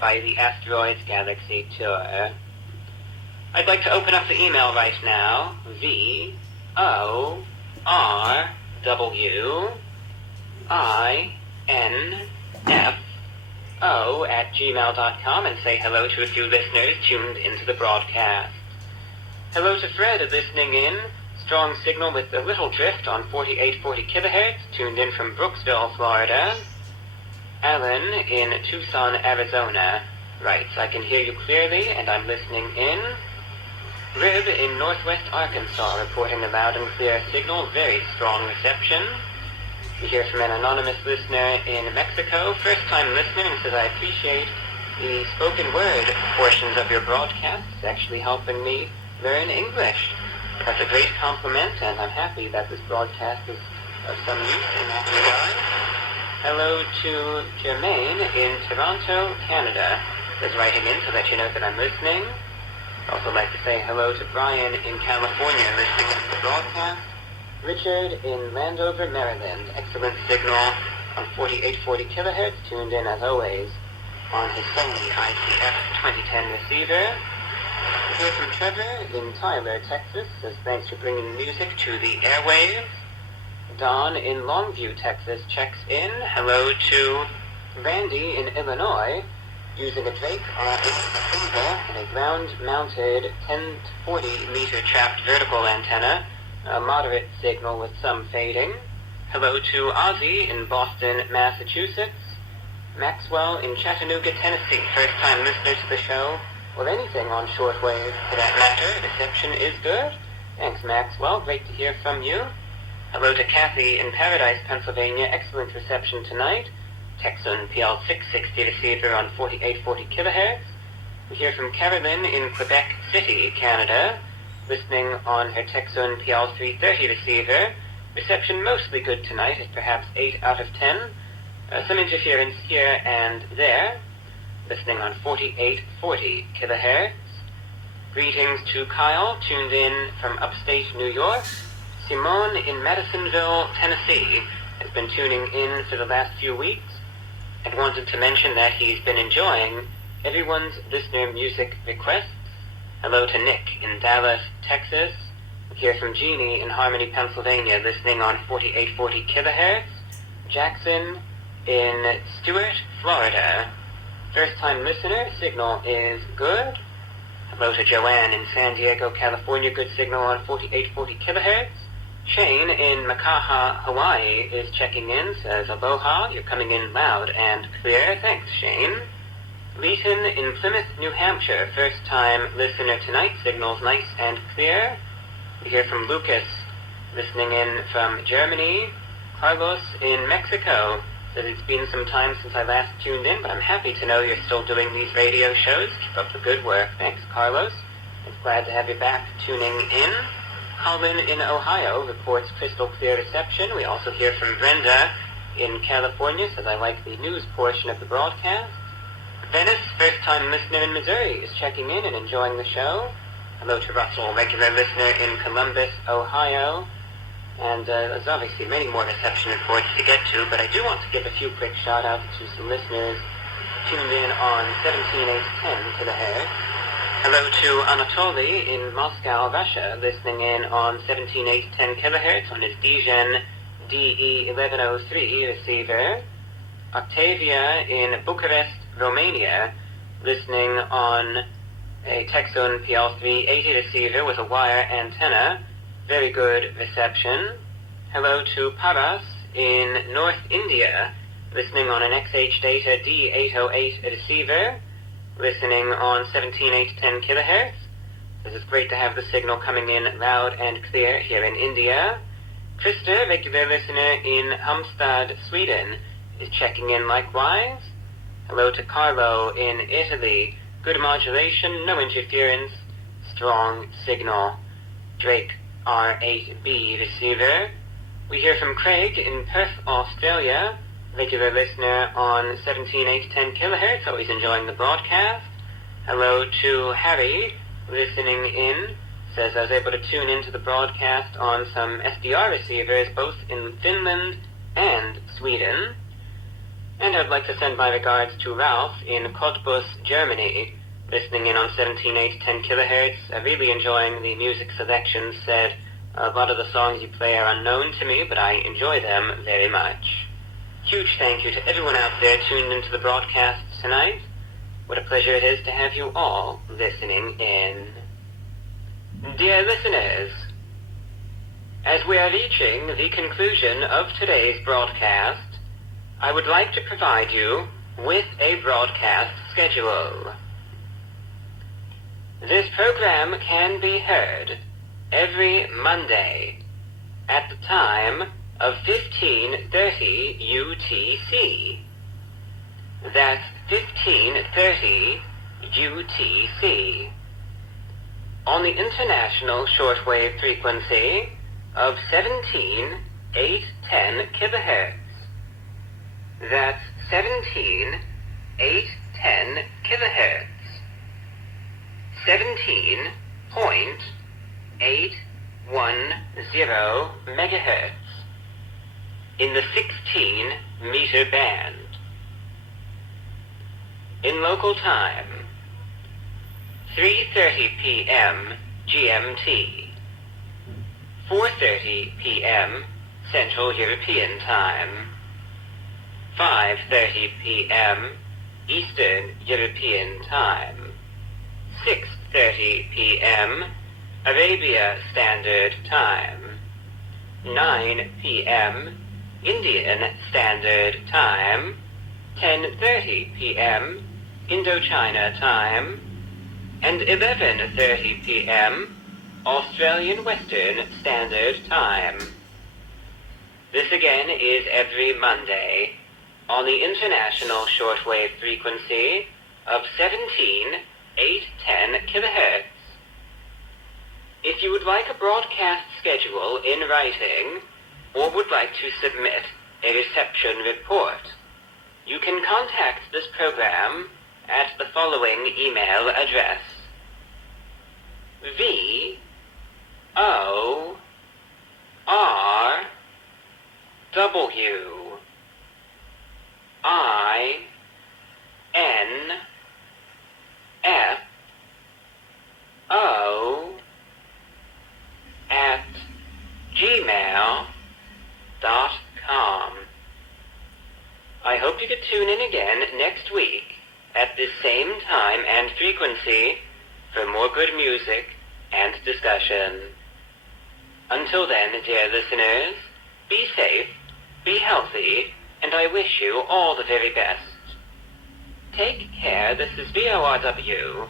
by the Asteroids Galaxy Tour. I'd like to open up the email right now, VORWINFO@gmail.com and say hello to a few listeners tuned into the broadcast. Hello to Fred, listening in. Strong signal with a little drift on 4840 kilohertz, tuned in from Brooksville, Florida. Alan in Tucson, Arizona writes, I can hear you clearly and I'm listening in. Rib in Northwest Arkansas reporting a loud and clear signal, very strong reception. We hear from an anonymous listener in Mexico, first time listener, and says, I appreciate the spoken word portions of your broadcast. It's actually helping me learn English. That's a great compliment, and I'm happy that this broadcast is of some use in that regard. Hello to Germaine in Toronto, Canada, is writing in to let you know that I'm listening. I'd also like to say hello to Brian in California, listening to the broadcast. Richard in Landover, Maryland, excellent signal on 4840 kilohertz, tuned in as always on his Sony ICF 2010 receiver. We hear from Trevor in Tyler, Texas, says thanks for bringing music to the airwaves. Don in Longview, Texas, checks in. Hello to Randy in Illinois, using a Drake R8 and a ground-mounted 10 to 40 meter trapped vertical antenna, a moderate signal with some fading. Hello to Ozzy in Boston, Massachusetts. Maxwell in Chattanooga, Tennessee, first-time listener to the show, or anything on shortwave for that matter. Reception is good. Thanks, Maxwell. Great to hear from you. Hello to Kathy in Paradise, Pennsylvania. Excellent reception tonight. Tecsun PL-380 receiver on 4840 kilohertz. We hear from Carolyn in Quebec City, Canada, listening on her Tecsun PL-330 receiver. Reception mostly good tonight at perhaps 8 out of 10. Some interference here and there. Listening on 4840 kilohertz. Greetings to Kyle, tuned in from upstate New York. Simone in Madisonville, Tennessee, has been tuning in for the last few weeks and wanted to mention that he's been enjoying everyone's listener music requests. Hello to Nick in Dallas, Texas. We hear from Jeannie in Harmony, Pennsylvania, listening on 4840 kilohertz. Jackson in Stewart, Florida. First-time listener, signal is good. Hello to Joanne in San Diego, California, good signal on 4840 kilohertz. Shane in Makaha, Hawaii is checking in, says, Aloha, you're coming in loud and clear. Thanks, Shane. Leighton in Plymouth, New Hampshire, first-time listener tonight, signals nice and clear. We hear from Lucas, listening in from Germany. Carlos in Mexico says it's been some time since I last tuned in, but I'm happy to know you're still doing these radio shows. Keep up the good work. Thanks, Carlos. It's glad to have you back tuning in. Colin in Ohio reports crystal clear reception. We also hear from Brenda in California, says I like the news portion of the broadcast. Venice, first-time listener in Missouri, is checking in and enjoying the show. Hello to Russell, regular listener in Columbus, Ohio. And there's obviously many more reception reports to get to, but I do want to give a few quick shout-outs to some listeners tuned in on 17810 kilohertz. Hello to Anatoly in Moscow, Russia, listening in on 17810 kilohertz on his Dijon DE1103 receiver. Octavia in Bucharest, Romania, listening on a Tecsun PL-380 receiver with a wire antenna. Very good reception. Hello to Paras in North India, listening on an XH Data D808 receiver, listening on 17810 kilohertz. This is great to have the signal coming in loud and clear here in India. Krista, regular listener in Halmstad, Sweden, is checking in likewise. Hello to Carlo in Italy. Good modulation, no interference, strong signal. Drake R8B receiver. We hear from Craig in Perth, Australia, regular listener on 17810 kilohertz, always enjoying the broadcast. Hello to Harry, listening in, says I was able to tune into the broadcast on some SDR receivers both in Finland and Sweden. And I'd like to send my regards to Ralph in Cottbus, Germany, listening in on 17/810 kHz, really enjoying the music selections. Said a lot of the songs you play are unknown to me, but I enjoy them very much. Huge thank you to everyone out there tuned into the broadcast tonight. What a pleasure it is to have you all listening in. Dear listeners, as we are reaching the conclusion of today's broadcast, I would like to provide you with a broadcast schedule. This program can be heard every Monday at the time of 15:30 UTC. That's 15:30 UTC. On the international shortwave frequency of 17/810 kHz. That's 17/810 kHz. 17.810 megahertz in the 16-meter band. In local time, 3:30 p.m. GMT, 4:30 p.m. Central European Time, 5:30 p.m. Eastern European Time, 6:30 p.m. Arabia Standard Time, 9 p.m. Indian Standard Time, 10:30 p.m. Indochina Time, and 11:30 p.m. Australian Western Standard Time. This again is every Monday on the international shortwave frequency of 17/810 kHz. If you would like a broadcast schedule in writing, or would like to submit a reception report, you can contact this program at the following email address: VORWINFO@gmail.com. I hope you could tune in again next week at this same time and frequency for more good music and discussion. Until then, dear listeners, be safe, be healthy, and I wish you all the very best. Take care. This is VORW